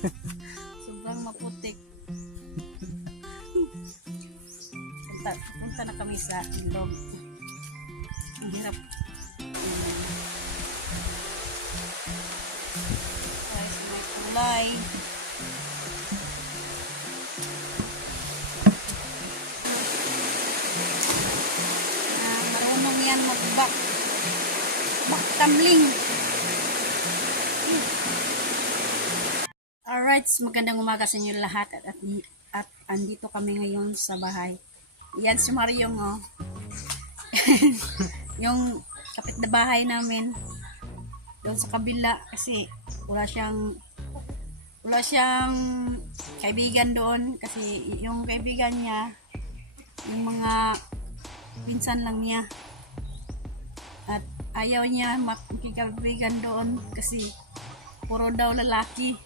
Sobrang maputik. Punta na kami sa ilog. Ang hirap. Guys, may kulay. Marunong yan mag-backtumbling. Alright, magandang umaga sa inyo lahat at andito kami ngayon sa bahay. Yan si Mariong, oh. Yung kapit na bahay namin doon sa kabila kasi wala siyang kaibigan doon kasi yung kaibigan niya yung mga pinsan lang niya at ayaw niya makikaibigan doon kasi puro daw lalaki.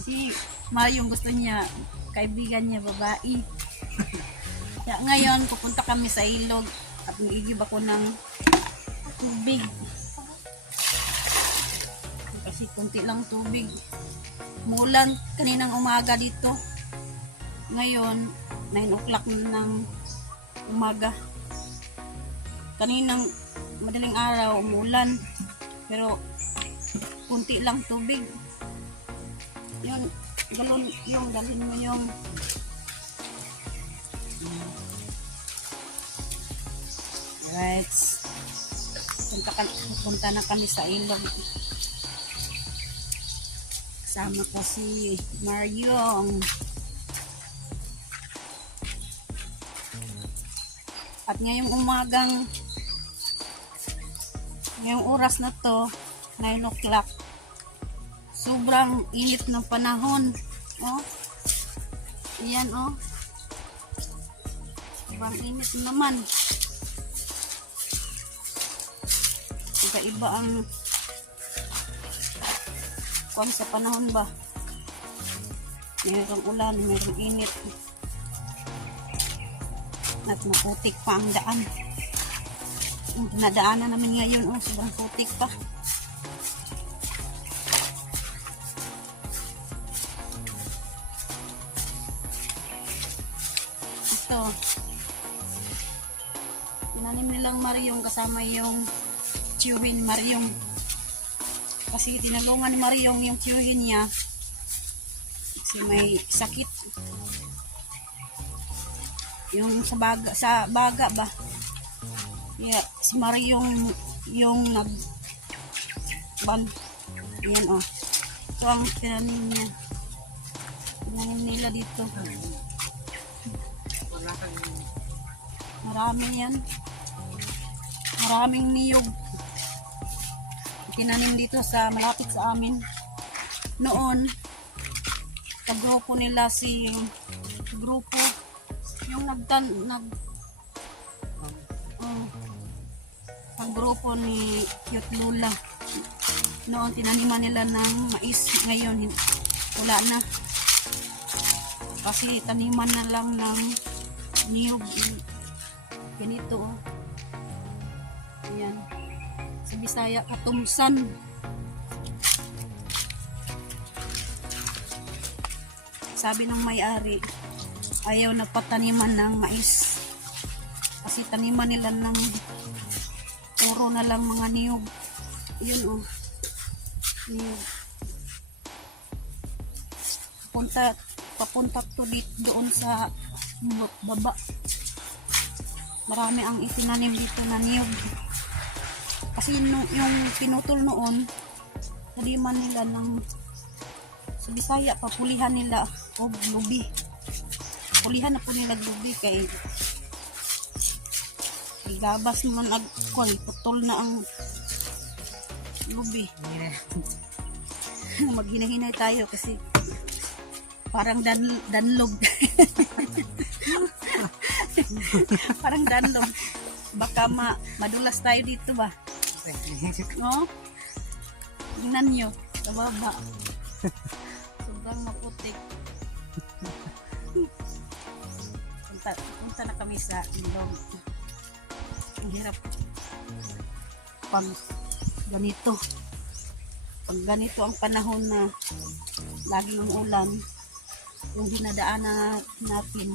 Si Mariong gusto niya kaibigan niya babae. Kaya ngayon pupunta kami sa ilog at mag-igib ako ng tubig kasi kunti lang tubig. Mulan kaninang umaga dito, ngayon 9 o'clock ng umaga. Kaninang madaling araw umulan pero kunti lang tubig. Yun, galon yung dalhin mo yung right. Punta na kami sa ilog. Kasama ko si Mariong. At ngayong oras na to 9 o'clock, sobrang init ng panahon. Oh, ayan, oh, sobrang init naman. Iba ang kung sa panahon ba, mayroong ulan, mayroong init at maputik pa ang daan. Yung nadaanan namin ngayon, oh, sobrang putik pa. Ito, tinanim nilang Mariong kasama yung tiyuhin Mariong kasi tinalungan ni Mariong yung tiyuhin niya kasi may sakit yung sa baga ba. Yeah, si Mariong yung nagban. Yan, oh, ito ang tinanim niya, tinanim nila dito. Marami yan, maraming niyog tinanim dito sa malapit sa amin. Noon kagrupo nila yung grupo ni Cute Lula. Noon tinaniman nila ng mais, ngayon wala na kasi taniman na lang ng niyog. Ganito, oh. Ayan, sa Bisaya katumsan. Sabi ng may-ari ayaw na pataniman ng mais kasi taniman nila ng puro na lang mga niyog. Yun, oh, niyog. Papunta to doon sa baba. Marami ang itinanim dito na niyog kasi yung pinutol noon taniman nila ng sa Bisaya, papulihan nila o lubi. Pulihan na po nila lubi kay gabas naman putol na ang lubi. Maghinahinay tayo kasi parang danlog. Parang danlog. Baka madulas tayo dito ba? No? Tingnan nyo sa baba. Sobrang maputik. Punta na kami sa ilog. Ang hirap pag ganito. Pag ganito ang panahon na laging ulan, yung dinadaanan natin,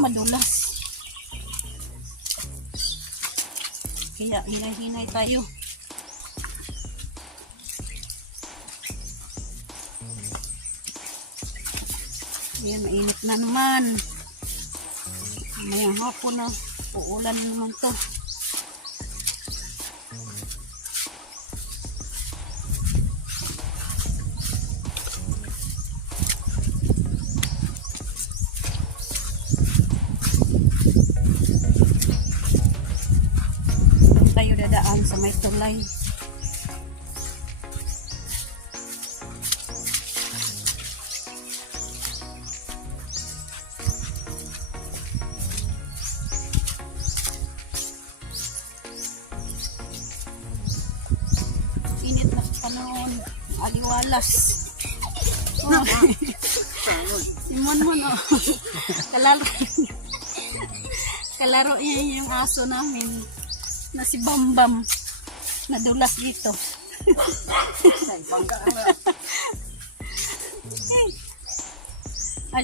madulas. Kaya hinay-hinay tayo. Ayan, mainit na naman. Mayang hapon na, uulan na naman to. Tayo dadaan sa may tulay. Init na panahon, aliwalas. Oh. Si Monmon, oh. Kalaro niya yung aso namin na si Bambam, nadulas dito.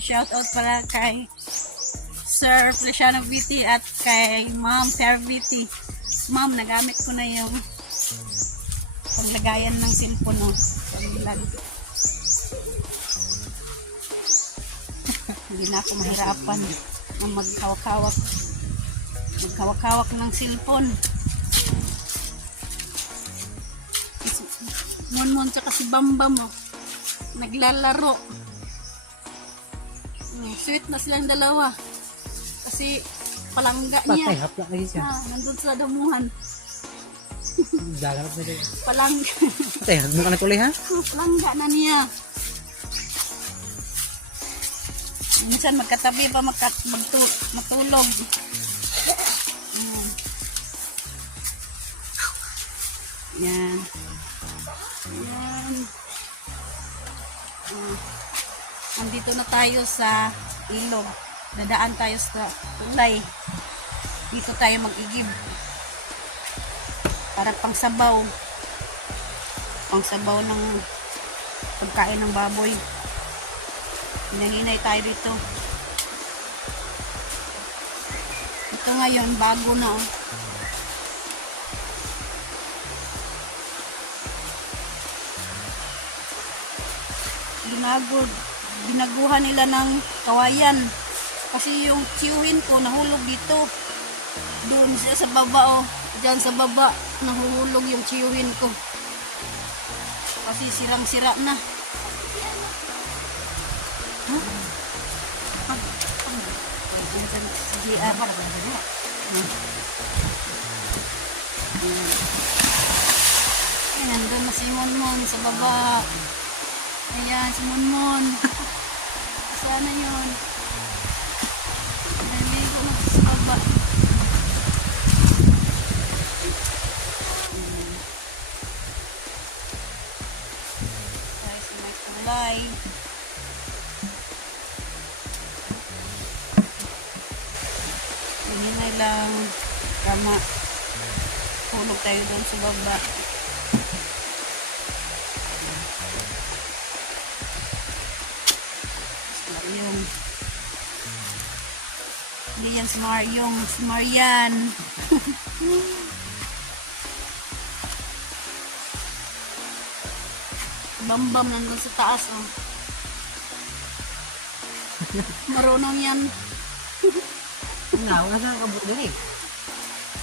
Shout out pala kay Sir Feliciano Viti at kay Ma'am Fair Viti. Ma'am, nagamit ko na yung paglagayan ng cellphone, no? Hindi na ako mahirapan na maghawak-hawak ng cellphone. Monmon tsaka si Bambam, oh, naglalaro. Sweet na silang dalawa kasi palangga niya. Patay, hapla lagi siya. Nandun sa damuhan. Daganap na dyan. Palangga. Patay, mukha na tuloy ha? Palangga na niya. Minsan magkatabi pa matulog. Yan. Yan. Andito na tayo sa ilog. Dadaan tayo sa tulay. Dito tayo mag-igib. Para pangsabaw. Pangsabaw ng pagkain ng baboy. Hinahinay tayo dito. Ito ngayon, bago na, oh. Binaguhan nila ng kawayan. Kasi yung tiyuhin ko nahulog dito. Doon siya sa baba, oh. Diyan sa baba, nahuhulog yung tiyuhin ko. Kasi sirang-sira na. Huh? Nandun na si Monmon sa baba. Ayan, si Monmon. Sana yun. Naligo na sa baba. Tayo sa may kulay. Hinay lang. Tama. Hulog tayo doon sa baba. Maryong. Hindi yan si Maryong. Si Marian. Bambam nandun sa taas, oh. Marunong yan. Wala sa kabut din eh.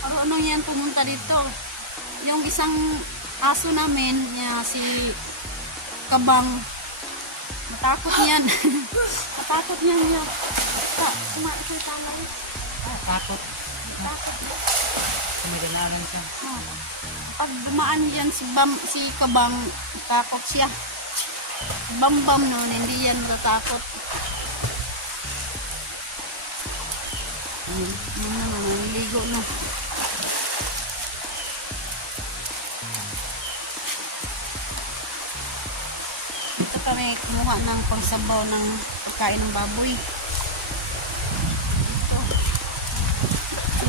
Marunong yan pumunta dito. Yung isang aso namin, niya, si Kabang, matakot niyan. Matakot niyan yun. Kumain sa talay. Takot. Matakot. Kumidalaran siya. Pag dumaan yan si Kabang, takot siya. Bambam noon, hindi yan natatakot. Niligo no. Ito kami kumuha ng pangsabaw ng pagkain ng baboy. Ito.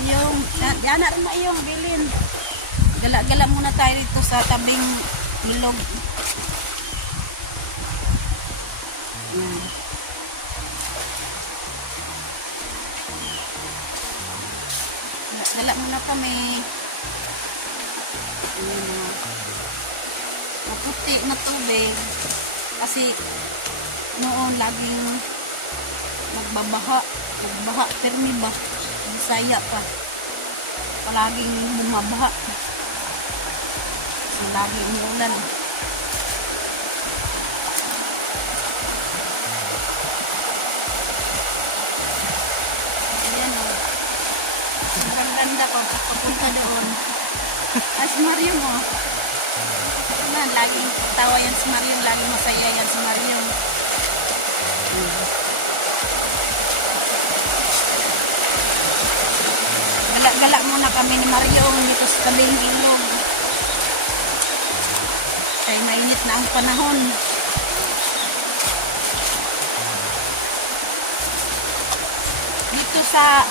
Yung, yan na rin na yung bilin. Gala-gala muna tayo dito sa tabing ilog. Yan. Dala muna kami. Ayan, maputi na tubig kasi noon laging nagbabaha permi ba Bisaya pa palaging bumabaha kasi lagi umuulan. Ayan o, sobrang ganda ko papunta doon. Ay, si Mario mo man, laging tawa yan si Mario, laging masaya yan si Mario. Gala-gala muna kami ni Mario dito sa tabing ilog. Ay mainit na ang panahon. Dito sa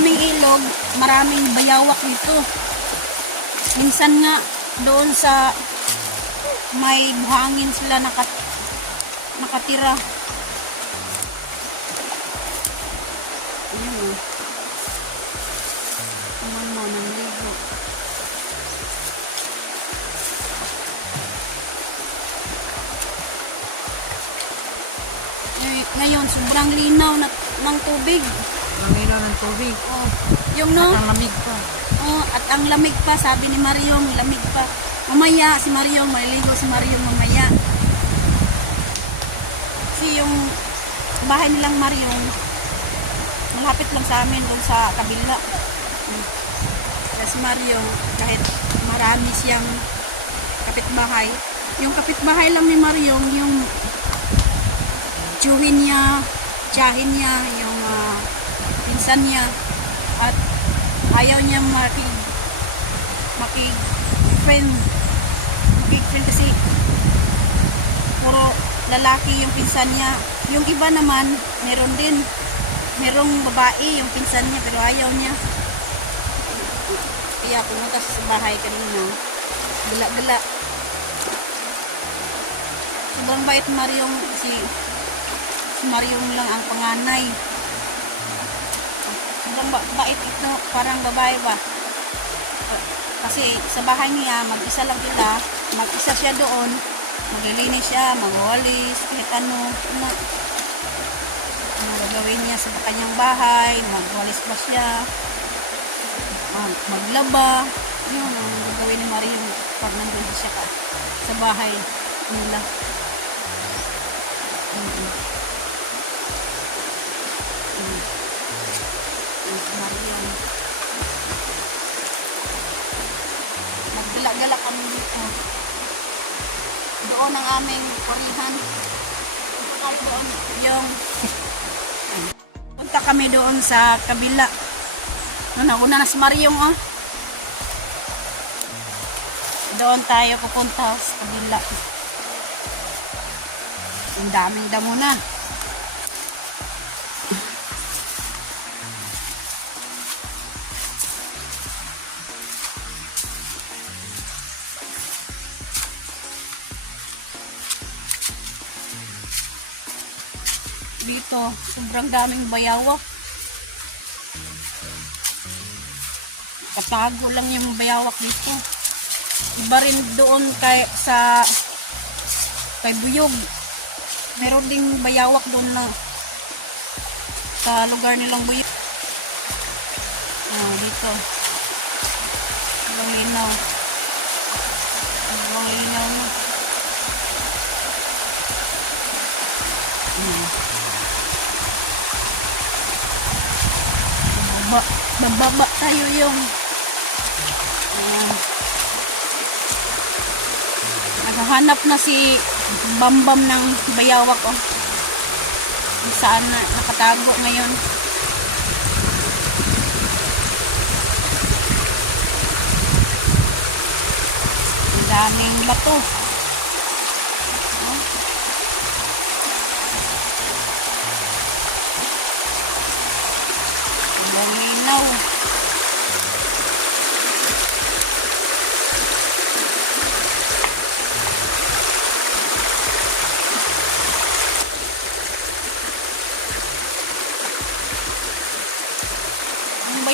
aming ilog, maraming bayawak dito. Minsan nga doon sa may buhangin sila nakatira. Ayan o. Naman mo ng ligo. Ngayon, sobrang linaw ng tubig. Ang ilaw ng tubig. Oh, yung no? At ang lamig pa. Oh, at ang lamig pa, sabi ni Mario, lamig pa. Mamaya si Mario, maliligo si Mario mamaya. Kasi yung bahay nilang Mario, malapit lang sa amin doon sa kabila. Kaya si Mario, kahit marami siyang kapitbahay, yung kapitbahay lang ni Mario, yung tiyuhin niya, tiyahin niya, yung pinsan niya, at ayaw niya makig-friend kasi puro lalaki yung pinsan niya. Yung iba naman, merong babae yung pinsan niya pero ayaw niya. Kaya pumunta sa bahay kanina, gala-gala. Sobrang bait Maryong si Maryong lang ang panganay. Sobrang bait ito, parang babae ba? Kasi sa bahay niya, mag-isa lang sila, mag-isa siya doon, maglilinis siya, magwalis, kahit ano gagawin niya sa kanyang bahay, magwalis ba siya, maglaba, yun ang gagawin ni Mario pag nandun siya sa bahay nila. Mario. Naggala-gala kami dito. Doon ang aming kurihan. Doon yung punta kami doon sa kabila. Una na si Maryong oh. Doon tayo pupunta sa kabila. Ang daming damo na. Dito, sobrang daming bayawak. Katago lang yung bayawak dito. Iba rin doon kay Buyog. Meron ding bayawak doon na sa lugar nilang Buyog. Dito. Sobrang linaw. Sobrang linaw na. Bababa tayo yung naghahanap na si Bambam ng bayawak oh. Saan na nakatago ngayon. Ang daming bato oh. Linaw.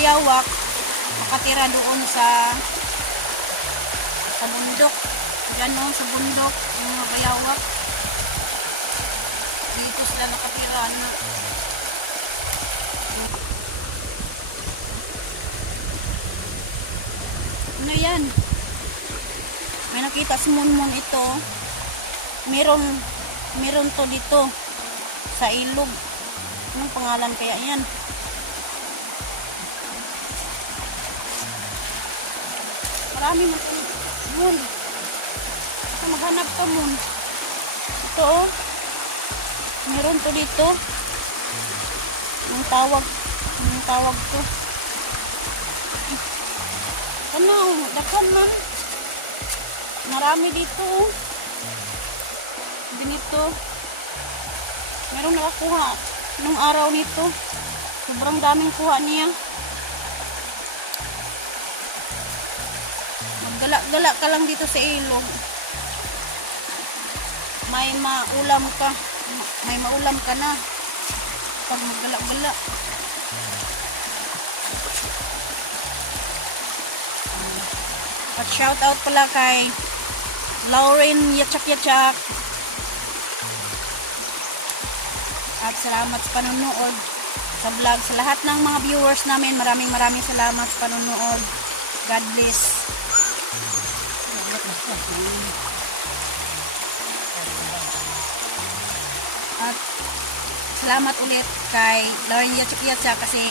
bayawak nakatira doon sa bundok. Diyan no, sa bundok yung mga bayawak. Dito sila nakatira na. Ano yan? May nakita si Munmun ito. Meron to dito sa ilog. Anong pangalan kaya yan? Marami na ito. Yun. Ito, maghanap ka mun. Ito oh. Meron to dito. Ang tawag to. Ano, dakan man. Marami dito oh. Ganito. Meron nakakuha nung araw nito. Sobrang daming kuha niya. Maggala-gala ka lang dito sa ilog. May maulam ka. May maulam ka na. Pag maggala-gala. At shout out pala kay Lauren Yatsak. At salamat sa panonood sa vlog. Sa lahat ng mga viewers namin, maraming salamat sa panonood. God bless. At salamat ulit kay Lauren Yatsak kasi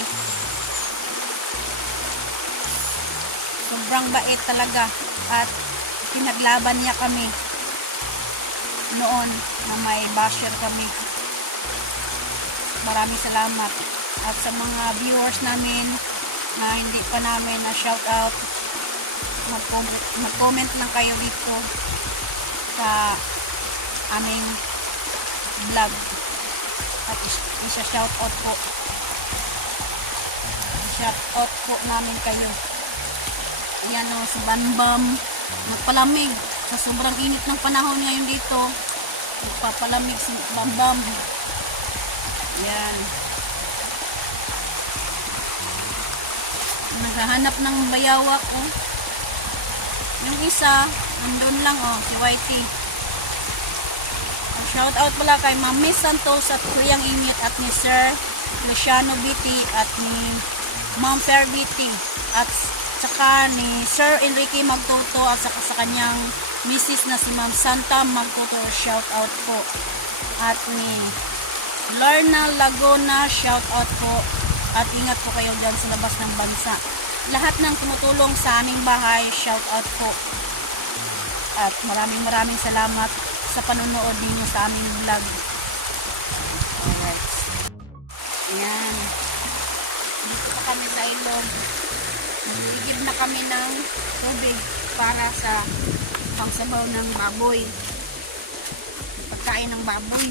sobrang bait talaga at pinaglaban niya kami noon na may basher kami. Maraming salamat. At sa mga viewers namin na hindi pa namin na shout out, mag-comment lang kayo dito sa aming vlog at isa-shout out po. Shout out po namin kayo. Ayan o, si Bambam nagpalamig sa sobrang init ng panahon ngayon dito. Nagpapalamig si Bambam. Yan. Naghahanap ng bayawak oh. Yung isa nandun lang oh, si Whitey. Shout out pala kay Ma'am Miss Santos at Kuryang Inyit at ni Sir Luciano Biti at ni Ma'am Fair Biti at saka ni Sir Enrique Magtoto at saka sa kanyang Mrs. na si Ma'am Santa Magtoto. Shout out po. At ni Lorna Laguna, shout out po. At ingat po kayo dyan sa labas ng bansa. Lahat ng tumutulong sa aming bahay, shout out po. At maraming salamat sa panonood ninyo sa aming vlog. Alright. Ayan. Dito pa kami sa ilog. Nagigib na kami ng tubig para sa pangsabaw ng baboy. Pagkain ng baboy.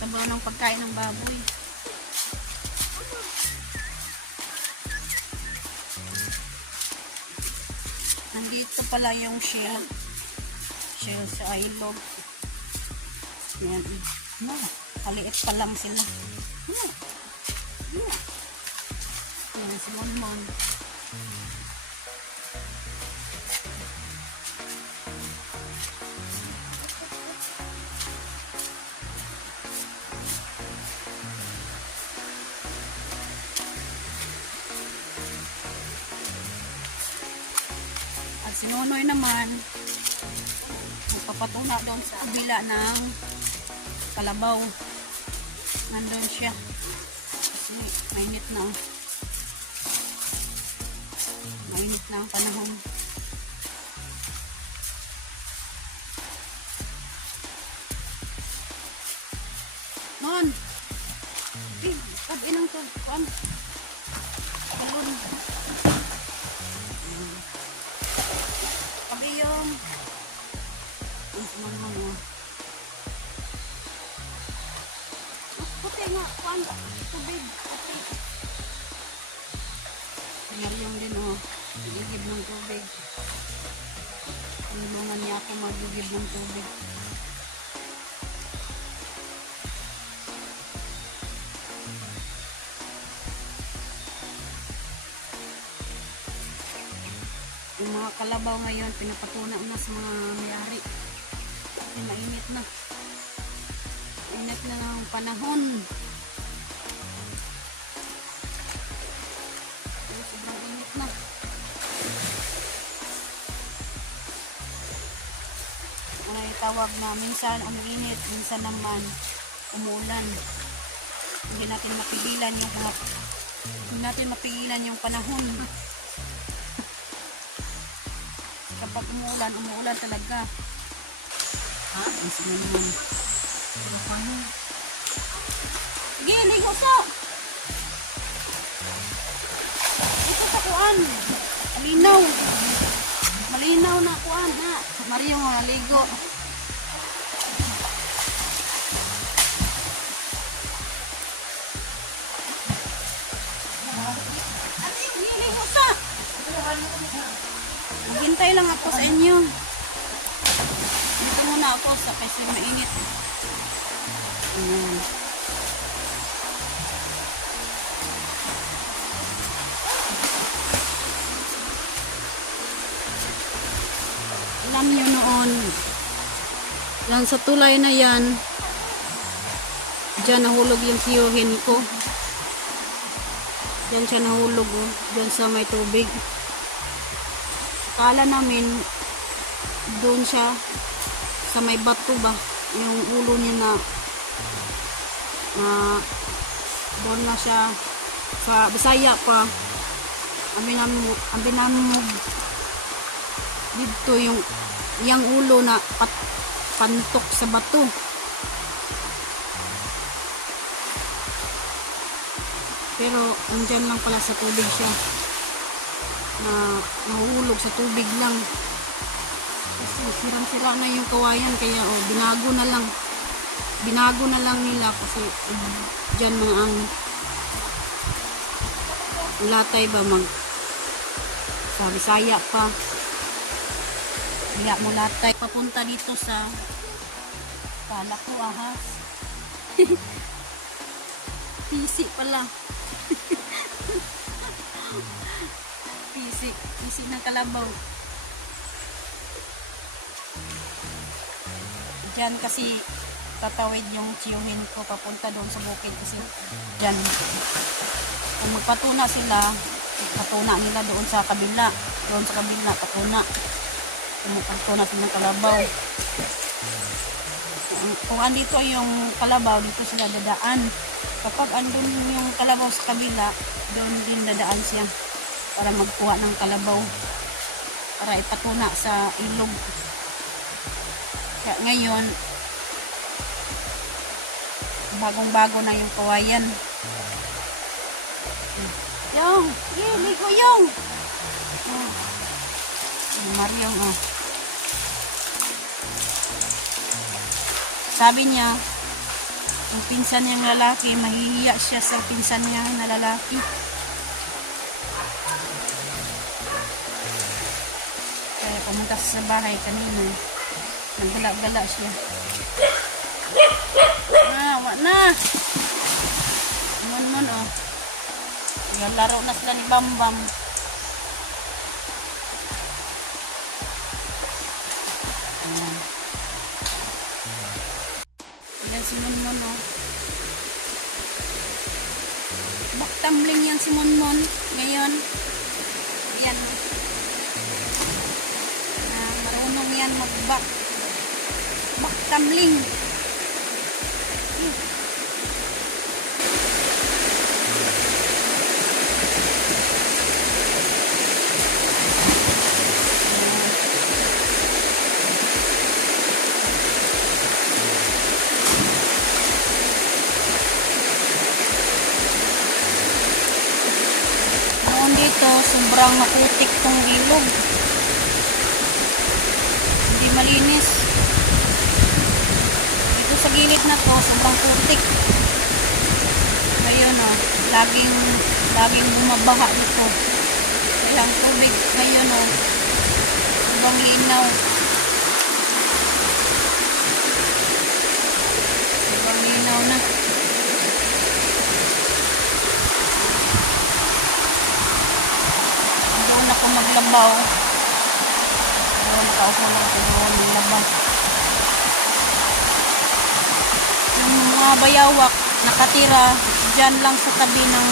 Sabaw ng pagkain ng baboy. Nandito pala yung shell sa ilog. Yan. Kaliit pa lang sila. Yan si Monmon. At si Nonoy naman magpapatuna doon sa kabila ng kalabaw. Nandun siya kasi mainit na ang panahon. Mon tabi ng tubuan kalun tabi yung puti nga kuan tubig puti yung din oh gigib ng tubig tulungan niya ako magigib ng tubig. mga kalabaw ngayon, pinapatuna na sa mga may-ari. Kasi mainit na. Init na ng panahon. Sobrang init na. Ay tawag na minsan uminit, minsan naman umulan. Hindi natin mapigilan yung panahon. Kapag umuulan talaga. Ha? Isa naman. Sige, ligo sa. Ito sa kuan. Malinaw. Malinaw na kuan ha. Mario nga ligo. Ligo sa. Maghintay lang ako sa inyo. Dito muna ako sa kasi mainit. Ayan. Alam nyo noon, yan sa tulay na yan, dyan nahulog yung tiyuhin ko. Dyan siya nahulog, oh. Dyan sa may tubig. Akala namin, doon siya, sa may bato ba, yung ulo niya na, doon na siya, sa Bisaya pa, ambinamog, dito yung ulo na pantok sa bato. Pero andyan lang pala sa tubig siya, na nahuhulog sa tubig lang. Kasi sirang-sira na yung kawayan, kaya binago na lang nila kasi dyan mga ang latay ba sa Bisaya pa. Kaya mo latay papunta dito sa kala ko ahas. Pisi pala. Pisi ng kalabaw. Diyan kasi tatawid yung tiyuhin ko papunta doon sa bukid kasi diyan. Kung magpatuna sila, patuna nila doon sa kabila. Doon sa kabila, patuna. Kung magpatuna sila ng kalabaw. Kung andito yung kalabaw, dito sila dadaan. Kapag andun yung kalabaw sa kabila, doon din dadaan siya para magkuha ng kalabaw para ipatuna sa ilog. Kaya ngayon bagong-bago na yung kawayan. Yung, ligo yung. Mario, sabi niya, yung pinsan niyang lalaki, mahihiya siya sa pinsan niya na lalaki. Kaya pumunta sa bahay kanina, naggala-gala siya. Wala na. Mon, oh. Yung laro na sila ni Bambam. Ayan. Ayan si Monmon, oh. Baktamling yan si Monmon. Ngayon. Ayan. Marunong yan baktamling. Dito, sobrang maputik tong ilog. Hindi malinis. Dito sa gilid na to, sobrang putik. Ngayon, oh, laging bumabaha dito. Kaya ang tubig ngayon, oh, sobrang linaw. Sobrang linaw na. Ako maglabaw Kaupo lang ko ng labas. Yung mga bayawak nakatira dyan lang sa tabi ng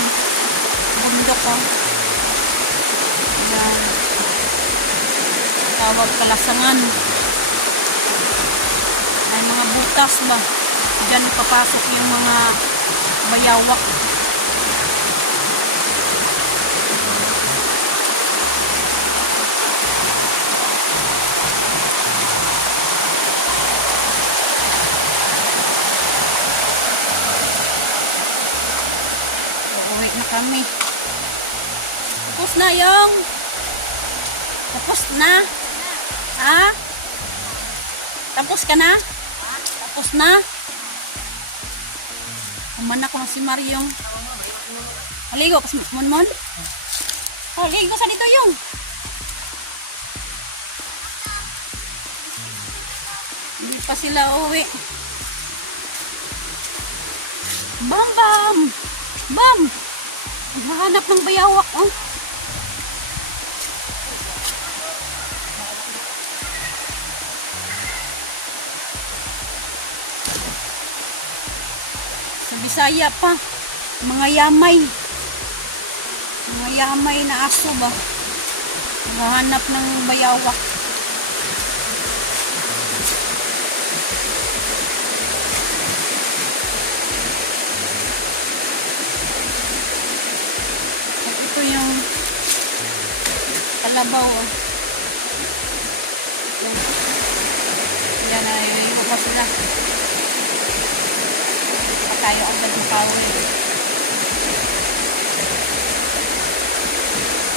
bundok. Yan. Tawag kalasangan. May mga butas ba? Dyan papasok yung mga bayawak. Uuwi na kami. Tapos na yung. Tapos na. Ha? Tapos ka na? Tapos na? Umanak ko na si Mariong. Aligo kasi Monmon. Oh, ligo sa dito yung. Hindi pa sila uwi. Bam bam. Bam. Naghahanap ng bayawak, oh. Sa Bisaya pa, mga yamay. Mga yamay na aso ba? Naghahanap ng bayawak. At ito yung kalabaw, oh. Yan na, yung pa sila. Tayo agad makawi.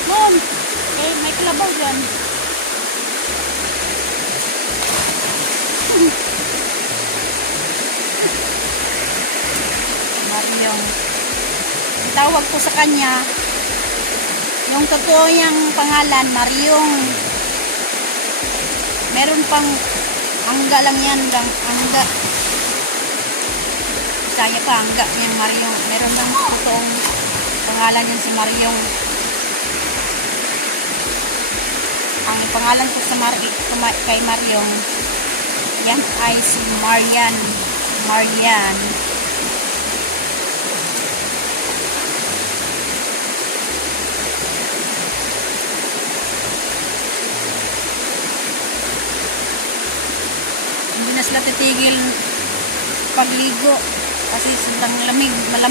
Mom! Eh, may kalabaw dyan. Mariong. Tawag ko sa kanya. Yung totoo niyang pangalan, Mariong. Meron pang angga lang yan. Angga. Saya pa, angga niyang Mariong. Meron lang totoong pangalan niyan si Mariong. Ang pangalan ko sa kay Mariong, yan ay si Marian. Marian. Hindi na sila titigil pagligo. Kasi sobrang malamig na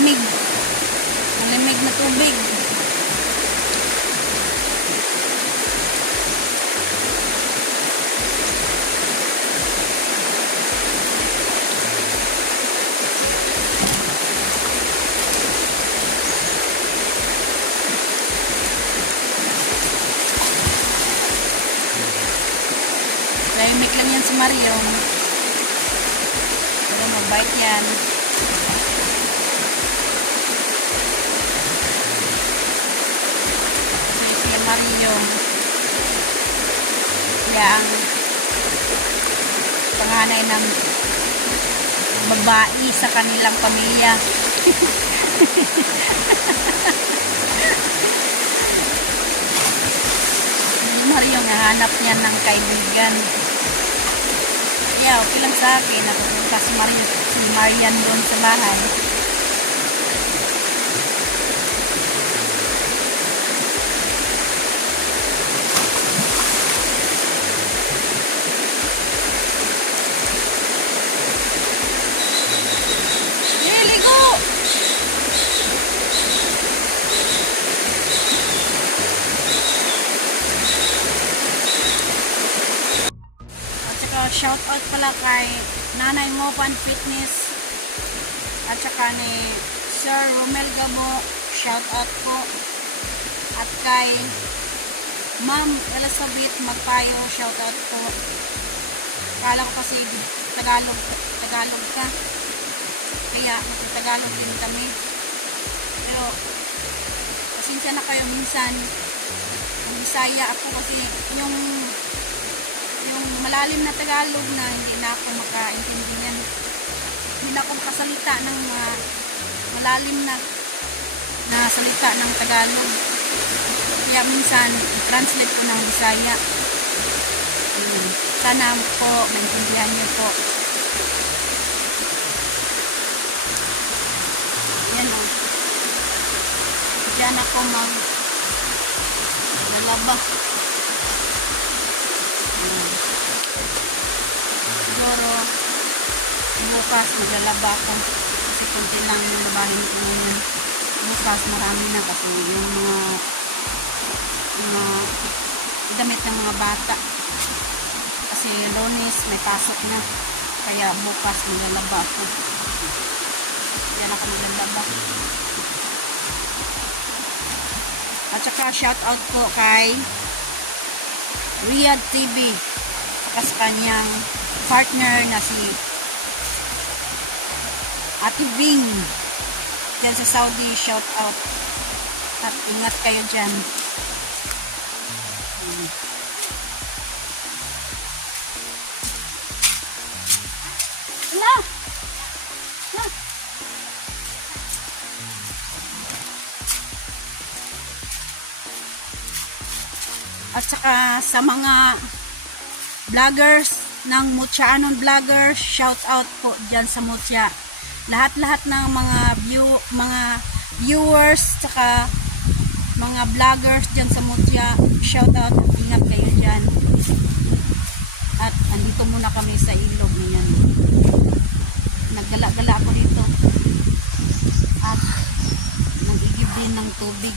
tubig. Tahimik lang yan si Mariong. Pero mabait yan. Mariong, siya ang panganay ng babae sa kanilang pamilya. Mariong nahanap niya ng kaibigan. Kaya okay lang sa akin, napupunta si Marian doon sa bahay. Shout out pala kay Nanay Mopan Fitness at saka ni Sir Romel Gamo, shout out po, at kay Ma'am Elizabeth Magpayo, shout out po. Kala ko kasi Tagalog ka, kaya Tagalog din kami, pero pasensya na kayo, minsan ang Bisaya ako kasi yung malalim na Tagalog na hindi na ako makaintindihan. Hindi na ako makasalita ng malalim na salita ng Tagalog. Kaya minsan, i-translate ko ng Bisaya. Sana po, maintindihan niyo po. Yan o. Diyan ako lalaba. Ayan. Siguro, bukas maglalaba ako. Kasi kunti lang yung labahin ko ngayon. Bukas marami na kasi yung mga damit ng mga bata. Kasi Lunes may pasok na. Kaya bukas maglalaba ako. Yan ako maglalaba. At saka shout out po kay Riyadh TV at sa kanyang partner na si Ate Bing dyan sa Saudi. Shout out at ingat kayo dyan. Hala! Hala! At saka sa mga vloggers ng Mucha Anon Vloggers, shout out po dyan sa Mucha. Lahat-lahat ng mga viewers, saka mga vloggers dyan sa Mucha, shout out at ingat kayo dyan. At andito muna kami sa ilog na yan. Naggala-gala ako dito. At nag-igib din ng tubig.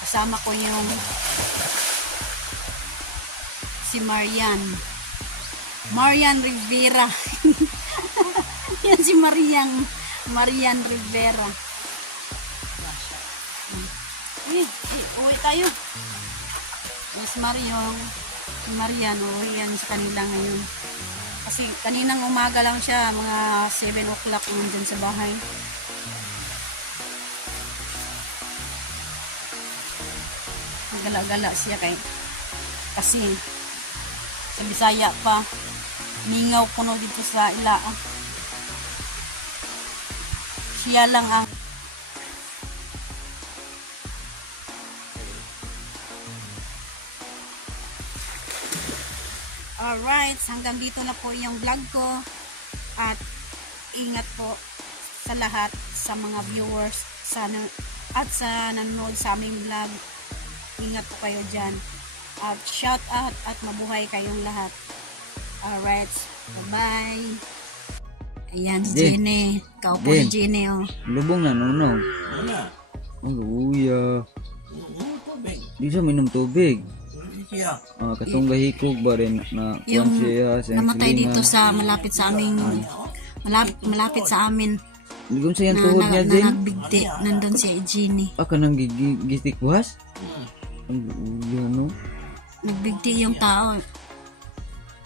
Kasama ko yung si Marian Rivera. Yan si Marian Rivera. Uwi tayo. Yes, Marian, uwi yan sa kanila ngayon. Kasi kaninang umaga lang siya, mga 7 o'clock nandun sa bahay. Gala-gala siya kasi sa Bisaya pa mingaw kuno dito sa ila. Siya lang ang alright, hanggang dito na po yung vlog ko at ingat po sa lahat sa mga viewers at sa nanonood sa aming vlog. Ingat po kayo dyan. At shout out at mabuhay kayong lahat. Alright. Bye-bye. Ayan, si Jenny. Kaupo ni Jenny, oh. Lubong na, no? Uya. Di siya minum tubig. Katong gahikog ba rin na Yung siya sa namatay dito sa malapit sa aming malapit sa amin. Ligom sa yan tuhod niya din. Nagbigti. Nandun si Jenny. Kanang gitikwas? Ang uya, no? Nagbigti yung tao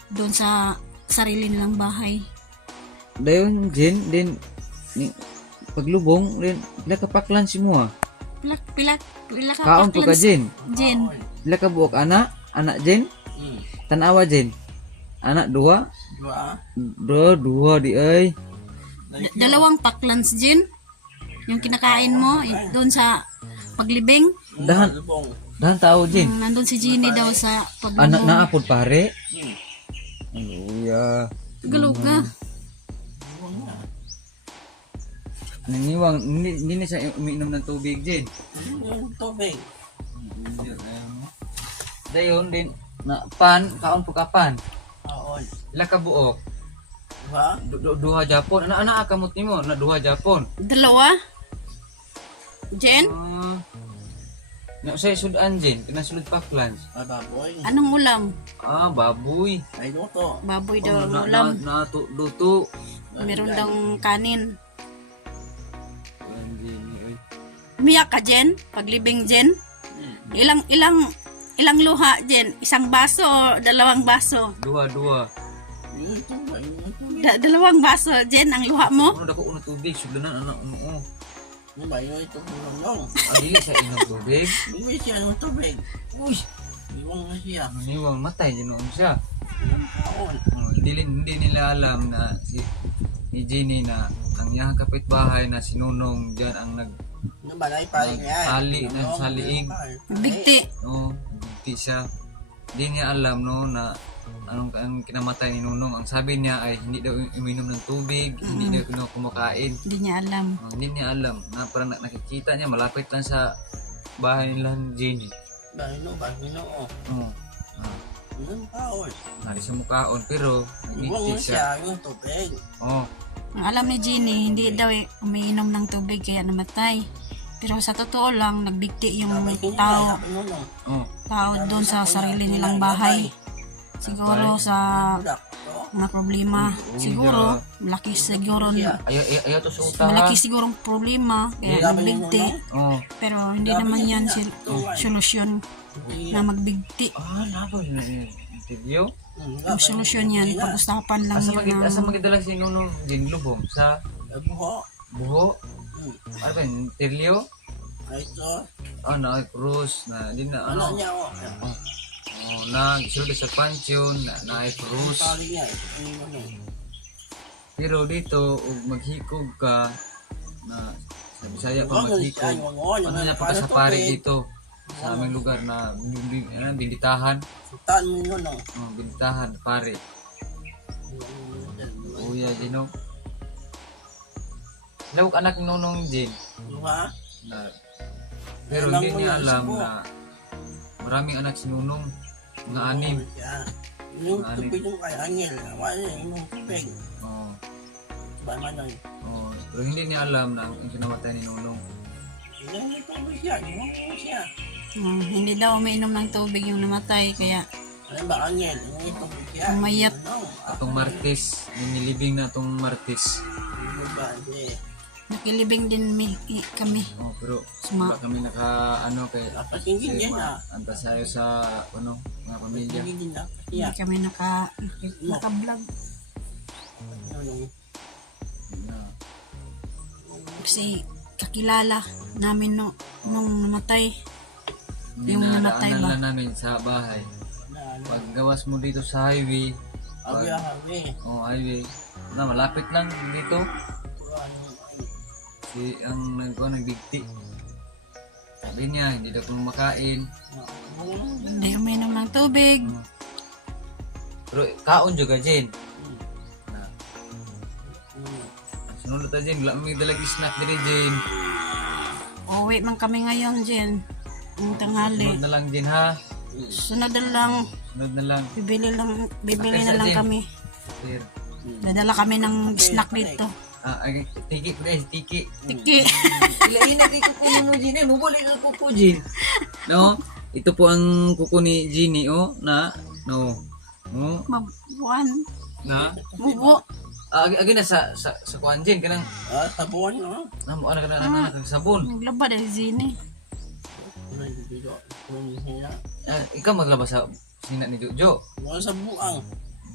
doon sa sarili nilang bahay. Dayon, Jen, din paglubong, rin, pila kapaklan si mo, Pila ka kaon po ka, Jen. Jen. Pila ka buok, anak, Jen? Tanawa, Jen? Anak, dua di ay. Dalawang paklans, Jen. Yung kinakain mo, doon sa paglibing. Dahan tao, Jen. Nandun si Jenny daw sa paglubong. Anak naapod, pare. Uya. Galuga. Nangiwang, hindi na siya umiinom ng tubig, Jen. Tubig. Dayon din, na kaon po kapan. Oo. Ila ka buok. Diba? Duha Japon. Anak akamot nimo na duha Japon. Dalawa? Jen? Sa sudan, Jen, kinasulod pa plans. Ay, baboy. Anong ulam? Baboy. Ay, luto. Baboy daw ang ulam. Luto. Meron daw kanin. Umiyak ka, Jen? Paglibing, Jen? Ilang luha, Jen? Isang baso o dalawang baso? Dua. Dalawang baso, Jen, ang luha mo? Ano dako uno tubig, sudlanan anak uno. Ano ba yun? Ito bulong. Dili sa inom tubig. Bumay siya ng tubig. Uy, Iwang na siya. maniwang matay ginoon siya. Kaon. Hindi nila alam na ni Jenny na ang iyang kapitbahay na sinunong diyan ang Nabalay pa rin yan. Sali na sa liig. Bigti. Oh, nagbigti siya. Hindi niya alam no na ang kinamatay ni Nunong. Ang sabi niya ay hindi daw uminom ng tubig, hindi daw kumakain. Hindi niya alam. Hindi niya alam na parang nakikita niya malapit lang sa bahay nila ni Jenny. Bahino. Oo. Yung kaon. Nari sa mukhaon pero Iwang nagbigti siya. siya yung tubig. Oo. Ang alam ni Jenny, hindi daw umiinom ng tubig kaya namatay. Pero sa totoo lang, nagbigti yung tao Oo. doon sa sarili nilang bahay. Siguro sa mga problema. Siguro, malaki siguro Ayaw to sa uta. malaki sigurong problema kaya nagbigti. Oo. Pero hindi naman yan solusyon na magbigti. Laban na interview. Ang solusyon yan, pag-usapan lang yun Asa ng magdala si Nunong din lubong sa Buho. buho. Ano ba yun? Terlyo? Ito. Na krus na din na Ano ano. niya o? Na sulod sa pansyon na ay krus. Tali niya. Ano. Pero dito ug maghikog ka na sa Bisaya pa maghikog. Ano na pa sa pare dito sa aming lugar na binditahan. Sultan mo yun o. Binditahan pare. Uya Gino. Lawak anak ni Nunong Jin. Diba? Na, pero hindi niya alam na maraming anak si Nunong. Mga anim. Yung tubig yung kay Angel. Wala yung tubig. Oo. Diba man yun? Oo. Pero hindi niya alam na ang kinamatay ni Nunong. Yung tubig siya. Yung siya. hindi daw umiinom ng tubig yung namatay kaya Ano ba Angel? Yung tubig siya. umayat. Atong Martes. Nilibing na atong Martes. Diba? Hindi. Nakilibing din kami. Pero Suma. wala kami naka ano kay Napasingin din na. antas tayo sa ano mga pamilya. Napasingin din na. Hindi Siya. kami naka-vlog. Ano. Na, Kasi kakilala namin nung namatay. Hindi Yung na namatay daanan ba? lang namin sa bahay. Na ano. Pag gawas mo dito sa highway, Abi. highway, na malapit lang dito. Si ang nagbigti. Sabi niya, hindi daw kumakain. Hindi umiinom ng tubig. Pero kaon juga Jen. Na, sunod ta Jen, wala may dalag snack diri Jen. Uwi man kami ngayon, Jen. Ang tanghali. Sunod na lang Jen ha. Sunod na lang. Sunod na lang. Bibili Okay, na sa lang Jen. kami. Sir. Dadala kami ng snack dito. Tiki ko dahil, tiki. Tiki. Ilain na kay kuko mo Jen. Mubalik ang kuko Jen. No? Ito po ang kuko ni Jenny, na, no. No? Mabuan. Na? Bubo. Agi na sa kuan Jen, kanang, Sabon no? namo ana kana sabon. Naglaba dahil Zini. Ikaw maglabas sa sina ni Jojo. Wala sa buang.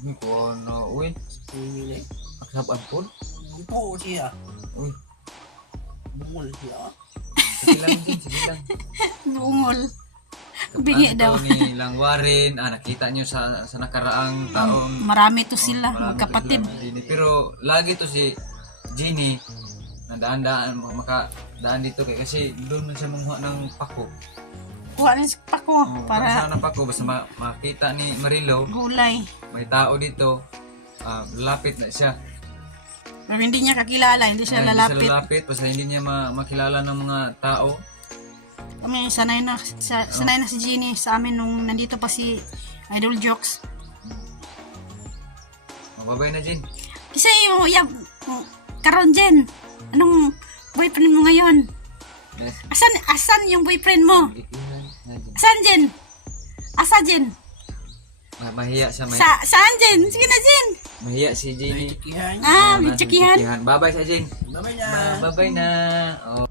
Hindi ko na, uy, Hindi. aksaban po. Buo siya. Uy, Bungol siya. sige lang din, sige lang. Bungol. Bingi daw. Ni Langwarin, nakita nyo sa nakaraang taong. Marami to sila, Marami to magkapatid. sila, Jenny. Pero lagi to si Jenny, na daan-daan, makadaan dito kasi doon man siya manguha ng pako. Kuha rin pa ko para Sana pako, basta makita ni Marilo, gulay. may tao dito, lalapit na siya. Pero hindi niya kakilala, hindi siya Hindi lalapit. siya lalapit, basta hindi niya makilala ng mga tao. Kami sanay na si Jeannie sa amin nung nandito pa si Idol Jokes. Mababay na, Jen. Kasi yung karon Jen, anong boyfriend mo ngayon? Yes. Asan yung boyfriend mo? Asan Jen? Asa Jen? Mahiya siya, Saan Jen? Sige na Jen. mahiya si Jenny. Tikihan. May tsakihan. Bye-bye sa Jen. Bye-bye na. Bye-bye na. Oh.